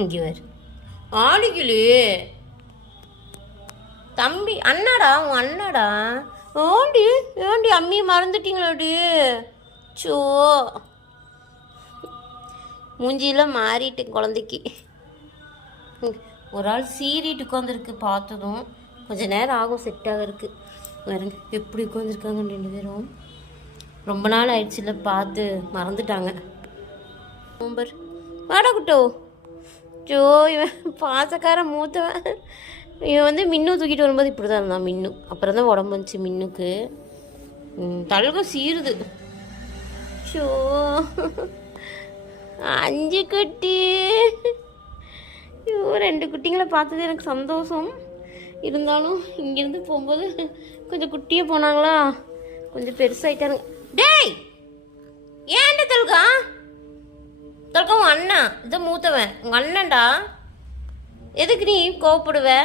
இங்கே வேறு தம்பி அண்ணாடா உன் அண்ணாடா? ஓண்டி ஏண்டி அம்மியை மறந்துட்டீங்களாடி? சோ. மூஞ்சியெல்லாம் மாறிட்டு குழந்தைக்கு. ஒரு ஆள் சீறிட்டு உட்காந்துருக்கு பார்த்ததும் கொஞ்சம் நேரம் ஆகும் செட் இருக்குது வேறுங்க எப்படி உட்காந்துருக்காங்க ரெண்டு பேரும். ரொம்ப நாள் ஆயிடுச்சுல பார்த்து மறந்துட்டாங்க. நம்பர். வாடா குட்டோ. அச்சோ இவன் பாசக்கார மூத்தவன். இவன் வந்து மின்னு தூக்கிட்டு வரும்போது இப்படி தான் இருந்தான் மின்னு. அப்புறம் தான் உடம்பு வந்துச்சு மின்னுக்கு. தழுகம் சீருது ஷோ அஞ்சு குட்டி. ஐயோ ரெண்டு குட்டிங்களை பார்த்தது எனக்கு சந்தோஷம். இருந்தாலும் இங்கேருந்து போகும்போது கொஞ்சம் குட்டியே போனாங்களா? கொஞ்சம் பெருசாகிட்டாருங்க டேய்! இது மூத்தவன். உங்கள் அண்ணன்டா. எதுக்கு நீ கோவப்படுவ?